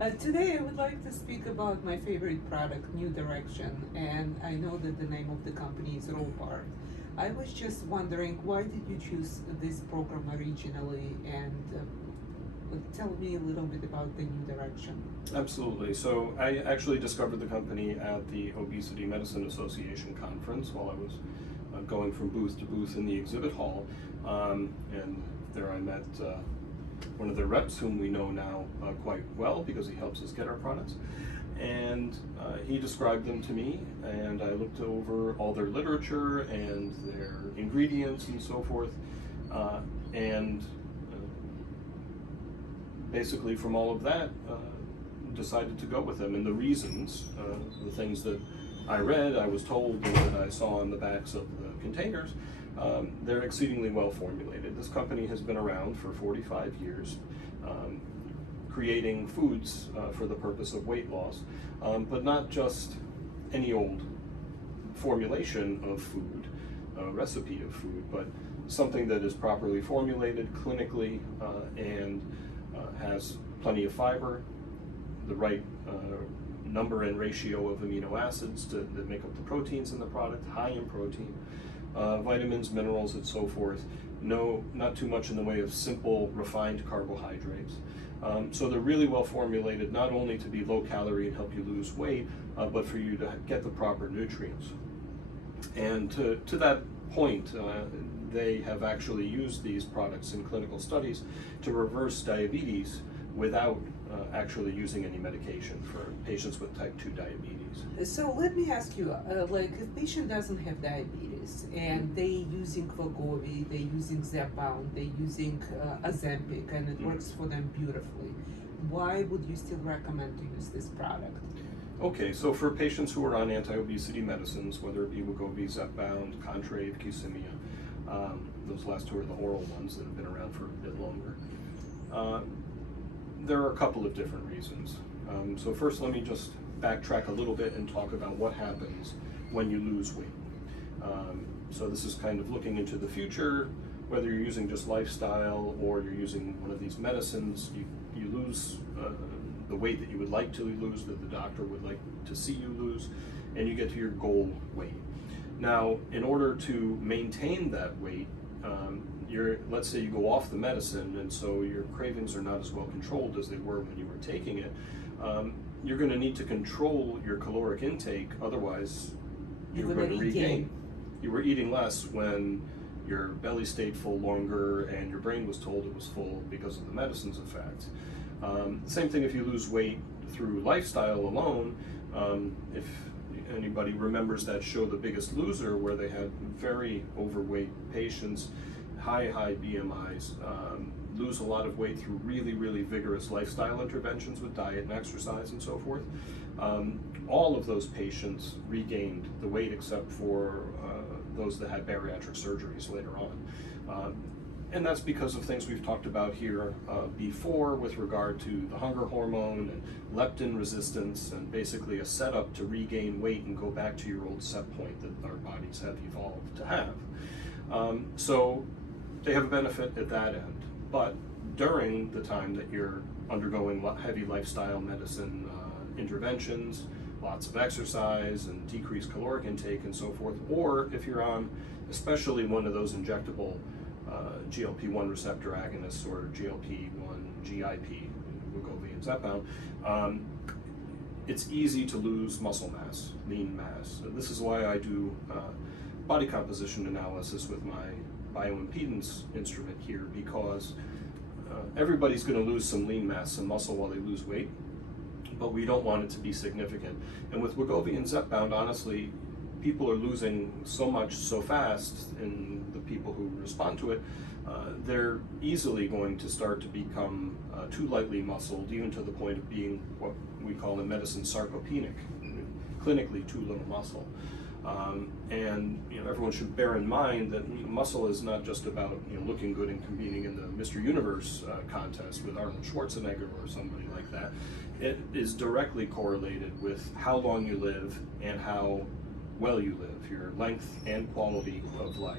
Today I would like to speak about my favorite product, New Direction, and I know that the name of the company is Robart. I was just wondering, why did you choose this program originally, and tell me a little bit about the New Direction. Absolutely. So I actually discovered the company at the Obesity Medicine Association conference while I was going from booth to booth in the exhibit hall. And there I met one of their reps, whom we know now quite well because he helps us get our products. And he described them to me, and I looked over all their literature and their ingredients and so forth. And basically from all of that, decided to go with them. And the reasons, the things that I read, I was told, and that I saw on the backs of the containers, they're exceedingly well formulated. This company has been around for 45 years, creating foods for the purpose of weight loss, but not just any old formulation of food, recipe of food, but something that is properly formulated clinically and has plenty of fiber, the right number and ratio of amino acids that make up the proteins in the product, high in protein, vitamins, minerals, and so forth. No, not too much in the way of simple, refined carbohydrates. So they're really well formulated, not only to be low calorie and help you lose weight, but for you to get the proper nutrients. And to that point, they have actually used these products in clinical studies to reverse diabetes without actually using any medication for patients with type 2 diabetes. So let me ask you, like if patient doesn't have diabetes and they using Wegovy, they using Zepbound, they using Ozempic, and it works for them beautifully, why would you still recommend to use this product? Okay, so for patients who are on anti-obesity medicines, whether it be Wegovy, Zepbound, Contrave, Qsymia, those last two are the oral ones that have been around for a bit longer. There are a couple of different reasons. So first, let me just backtrack a little bit and talk about what happens when you lose weight. So this is kind of looking into the future, whether you're using just lifestyle or you're using one of these medicines, you lose the weight that you would like to lose, that the doctor would like to see you lose, and you get to your goal weight. Now, in order to maintain that weight, let's say you go off the medicine, and so your cravings are not as well controlled as they were when you were taking it. You're going to need to control your caloric intake, otherwise you're going to regain. You were eating less when your belly stayed full longer and your brain was told it was full because of the medicine's effect. Same thing if you lose weight through lifestyle alone. If anybody remembers that show, The Biggest Loser, where they had very overweight patients, high BMIs, lose a lot of weight through really vigorous lifestyle interventions with diet and exercise and so forth. All of those patients regained the weight except for those that had bariatric surgeries later on. And that's because of things we've talked about here before with regard to the hunger hormone and leptin resistance, and basically a setup to regain weight and go back to your old set point that our bodies have evolved to have. So they have a benefit at that end. But during the time that you're undergoing heavy lifestyle medicine interventions, lots of exercise and decreased caloric intake and so forth, or if you're on especially one of those injectable GLP-1 receptor agonists or GLP-1 GIP, Wegovy and Zepbound, it's easy to lose muscle mass, lean mass. This is why I do body composition analysis with my bioimpedance instrument here, because everybody's going to lose some lean mass, some muscle while they lose weight, but we don't want it to be significant. And with Wegovy and Zepbound, honestly, people are losing so much so fast, and the people who respond to it, they're easily going to start to become too lightly muscled, even to the point of being what we call in medicine sarcopenic, clinically too little muscle. And everyone should bear in mind that muscle is not just about looking good and competing in the Mr. Universe contest with Arnold Schwarzenegger or somebody like that. It is directly correlated with how long you live and how well you live, your length and quality of life.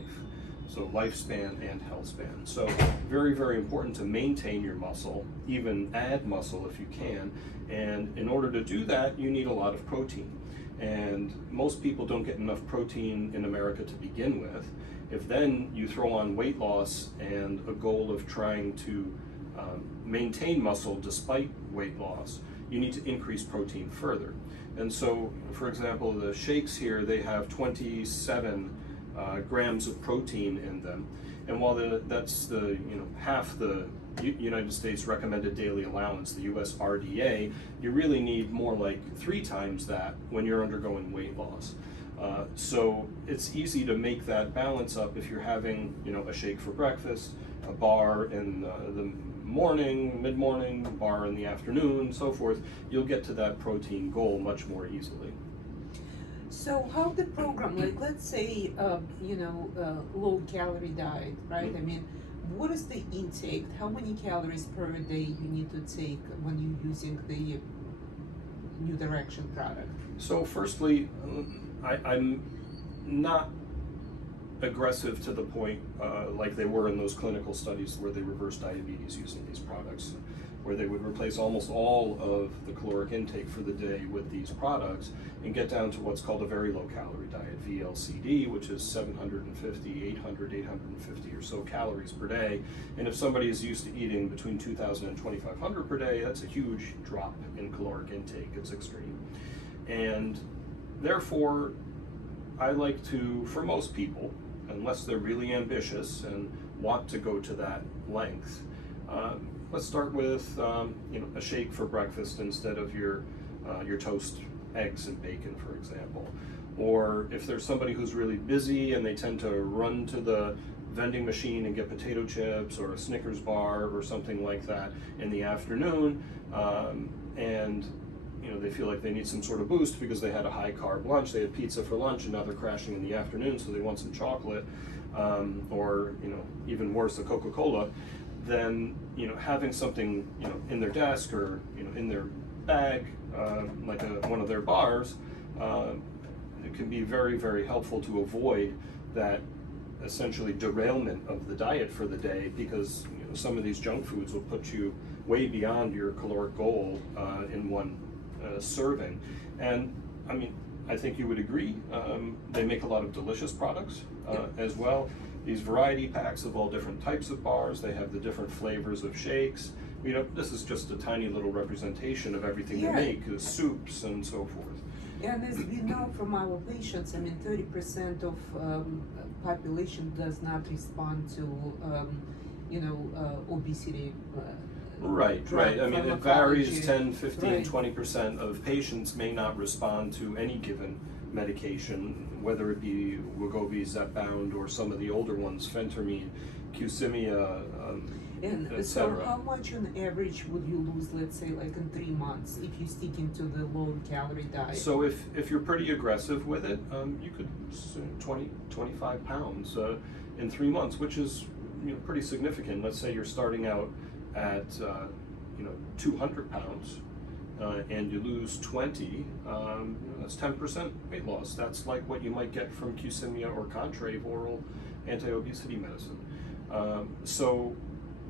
So lifespan and health span. So very, very important to maintain your muscle, even add muscle if you can. And in order to do that, you need a lot of protein. And most people don't get enough protein in America to begin with. If then you throw on weight loss and a goal of trying to maintain muscle despite weight loss, you need to increase protein further. And so, for example, the shakes here, they have 27 grams of protein in them. And while that's the half the United States recommended daily allowance, the US RDA, you really need more like 3 times that when you're undergoing weight loss. So it's easy to make that balance up if you're having a shake for breakfast, a bar in the morning, mid-morning, bar in the afternoon, so forth. You'll get to that protein goal much more easily. So how the program, like let's say, low calorie diet, right? Mm-hmm. I mean, what is the intake? How many calories per day you need to take when you're using the New Direction product? So firstly, I'm not aggressive to the point like they were in those clinical studies where they reversed diabetes using these products, where they would replace almost all of the caloric intake for the day with these products and get down to what's called a very low calorie diet, VLCD, which is 750, 800, 850 or so calories per day. And if somebody is used to eating between 2,000 and 2,500 per day, that's a huge drop in caloric intake. It's extreme. And therefore, I like to, for most people, unless they're really ambitious and want to go to that length, let's start with a shake for breakfast instead of your toast, eggs, and bacon, for example. Or if there's somebody who's really busy and they tend to run to the vending machine and get potato chips or a Snickers bar or something like that in the afternoon, and they feel like they need some sort of boost because they had a high carb lunch, they had pizza for lunch, and now they're crashing in the afternoon, so they want some chocolate, or even worse, a Coca-Cola. Then having something in their desk or in their bag, like one of their bars, it can be very, very helpful to avoid that essentially derailment of the diet for the day, because some of these junk foods will put you way beyond your caloric goal in one serving. And I mean, I think you would agree, they make a lot of delicious products as well. These variety packs of all different types of bars, they have the different flavors of shakes. This is just a tiny little representation of everything they make, soups and so forth. And as we know from our patients, I mean, 30% of population does not respond to, obesity. Right. I mean, it varies 10, 15, right. 20% of patients may not respond to any given medication, whether it be Wegovy, Zepbound, or some of the older ones, phentermine, Qsymia, And et so cetera. how much on average would you lose, let's say, like in 3 months if you stick into the low calorie diet? So if you're pretty aggressive with it, you could 20, 25 pounds in 3 months, which is pretty significant. Let's say you're starting out at 200 pounds and you lose 20, that's 10% weight loss. That's like what you might get from Qsymia or Contrave oral anti-obesity medicine.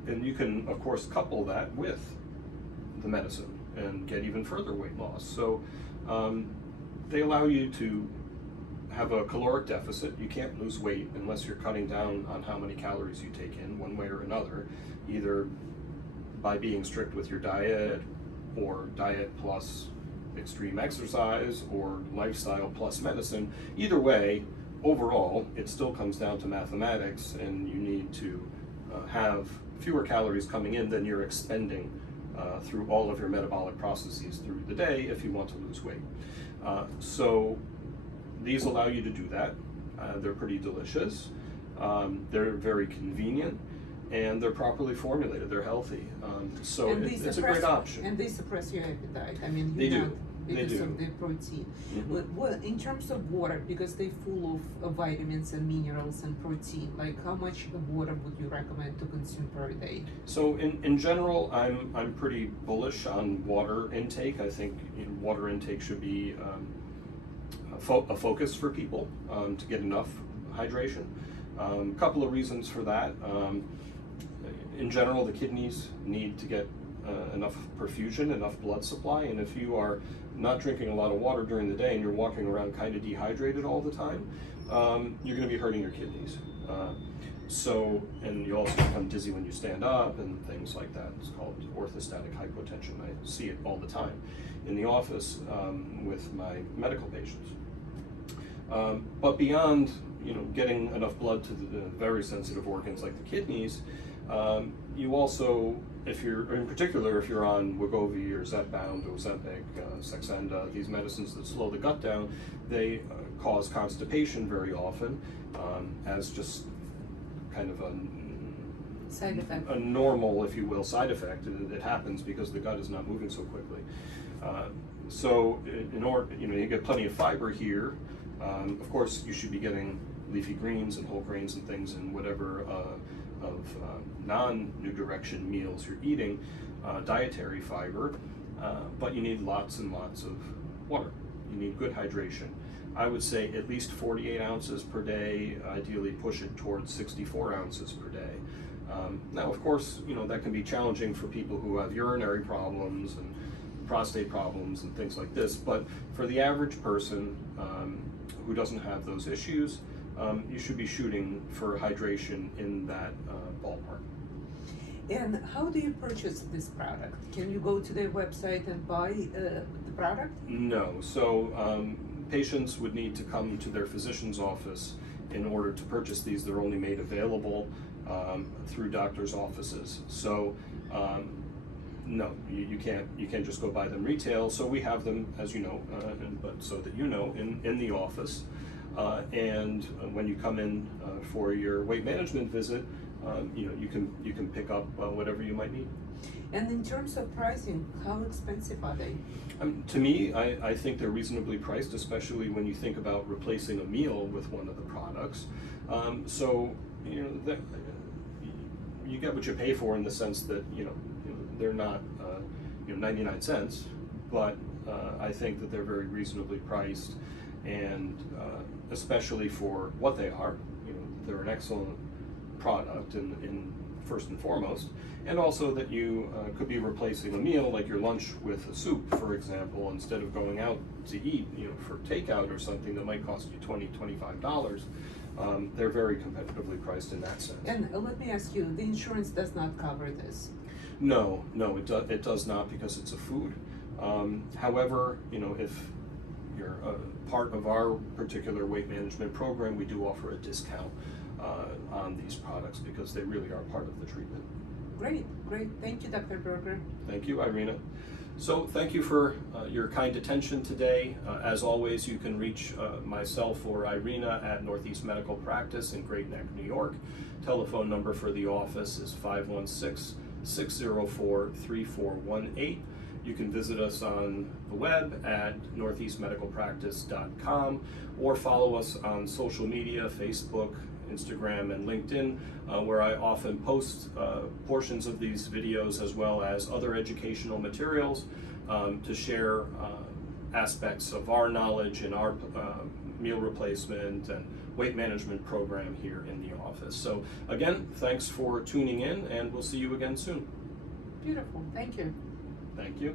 And you can, of course, couple that with the medicine and get even further weight loss. So they allow you to have a caloric deficit. You can't lose weight unless you're cutting down on how many calories you take in one way or another, either by being strict with your diet, or diet plus extreme exercise, or lifestyle plus medicine. Either way, overall, it still comes down to mathematics, and you need to have fewer calories coming in than you're expending through all of your metabolic processes through the day if you want to lose weight. So these allow you to do that. They're pretty delicious. They're very convenient, and they're properly formulated. They're healthy. So it's a great option. And they suppress your appetite. I mean, They do. because of the protein. Mm-hmm. But what, in terms of water, because they're full of vitamins and minerals and protein, like how much water would you recommend to consume per day? So in general, I'm pretty bullish on water intake. I think water intake should be a focus for people to get enough hydration. Couple of reasons for that. In general, the kidneys need to get enough perfusion, enough blood supply, and if you are not drinking a lot of water during the day and you're walking around kind of dehydrated all the time, you're going to be hurting your kidneys. And you also become dizzy when you stand up and things like that. It's called orthostatic hypotension. I see it all the time in the office with my medical patients. But beyond, getting enough blood to the very sensitive organs like the kidneys, you also, if you're on Wegovy or Zepbound, Ozempic, Saxenda, these medicines that slow the gut down, they cause constipation very often as just kind of Side effect. a normal, if you will, side effect. It happens because the gut is not moving so quickly. In order, you get plenty of fiber here. Of course, you should be getting leafy greens and whole grains and things in whatever non-New Direction meals you're eating, dietary fiber, but you need lots and lots of water. You need good hydration. I would say at least 48 ounces per day, ideally push it towards 64 ounces per day. Now, of course, that can be challenging for people who have urinary problems and prostate problems and things like this, but for the average person who doesn't have those issues, you should be shooting for hydration in that ballpark. And how do you purchase this product? Can you go to their website and buy the product? No. So patients would need to come to their physician's office in order to purchase these. They're only made available through doctors' offices. So no, you can't just go buy them retail. So we have them, as you know, but so that you know, in the office. And when you come in for your weight management visit, you can pick up whatever you might need. And in terms of pricing, how expensive are they? To me, I think they're reasonably priced, especially when you think about replacing a meal with one of the products. You get what you pay for in the sense that they're not 99 cents, but I think that they're very reasonably priced, and especially for what they are, they're an excellent product in first and foremost, and also that you could be replacing a meal like your lunch with a soup, for example, instead of going out to eat, for takeout or something that might cost you $20–25. They're very competitively priced in that sense. And let me ask you, the insurance does not cover this? No, it does not, because it's a food. However, if you're a part of our particular weight management program, we do offer a discount on these products because they really are part of the treatment. Great. Thank you, Dr. Berger. Thank you, Irina. So thank you for your kind attention today. As always, you can reach myself or Irina at Northeast Medical Practice in Great Neck, New York. Telephone number for the office is 516-604-3418. You can visit us on the web at northeastmedicalpractice.com or follow us on social media, Facebook, Instagram, and LinkedIn, where I often post portions of these videos as well as other educational materials to share aspects of our knowledge in our meal replacement and weight management program here in the office. So again, thanks for tuning in, and we'll see you again soon. Beautiful. Thank you. Thank you.